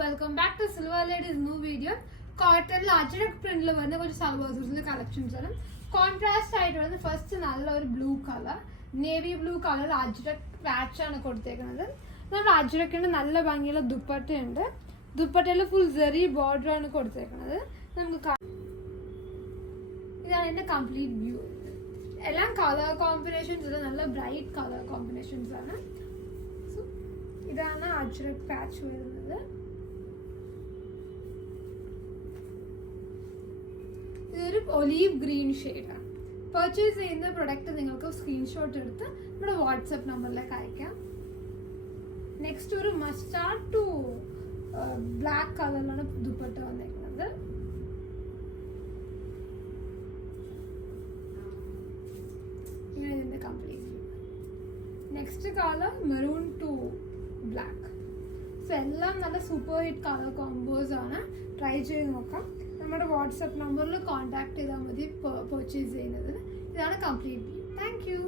Welcome back to silver ladies new video. കോട്ടണിൽ അജരക് പ്രിന്റിൽ വരുന്ന കുറച്ച് സൽവാർ സൂട്ട്സിന്റെ കളക്ഷൻസ് ആണ്. കോൺട്രാസ്റ്റ് ആയിട്ട് വരുന്ന ഫസ്റ്റ് നല്ലൊരു blue colour, navy blue colour Ajrak patch ആണ് കൊടുത്തേക്കുന്നത്. നമ്മുടെ അജരക്കിന്റെ നല്ല ഭംഗിയുള്ള ദുപ്പട്ടയുണ്ട്. ദുപ്പട്ടയിൽ ഫുൾ സെറി ബോർഡർ ആണ് കൊടുത്തേക്കുന്നത്. നമുക്ക് ഇതാണ് എന്റെ കംപ്ലീറ്റ് വ്യൂ. എല്ലാം കളർ കോമ്പിനേഷൻസ് നല്ല ബ്രൈറ്റ് കളർ കോമ്പിനേഷൻസ് ആണ്. ഇതാണ് അജ്രക് പാച്ച് വരുന്നത്. ഇതൊരു ഒലീവ് ഗ്രീൻ ഷെയ്ഡാണ്. പർച്ചേസ് ചെയ്യുന്ന പ്രൊഡക്റ്റ് നിങ്ങൾക്ക് സ്ക്രീൻഷോട്ട് എടുത്ത് നമ്മുടെ വാട്സപ്പ് നമ്പറിലേക്ക് അയക്കാം. നെക്സ്റ്റ് ഒരു മസ്റ്റാർഡ് ടു ബ്ലാക്ക് കളറിലാണ് ദുപ്പട്ട വന്നിരിക്കുന്നത്. ഇങ്ങനെ ഇതിന്റെ complete view. Next colour maroon to black. So എല്ലാം നല്ല സൂപ്പർ ഹിറ്റ് കളർ കോംബോസ് ആണ്. ട്രൈ ചെയ്ത് നോക്കാം. നമ്മുടെ വാട്സപ്പ് നമ്പറിൽ കോൺടാക്ട് ചെയ്താൽ മതി പർച്ചേസ് ചെയ്യുന്നതിന്. ഇതാണ് കംപ്ലീറ്റ് വ്യൂ. Thank you.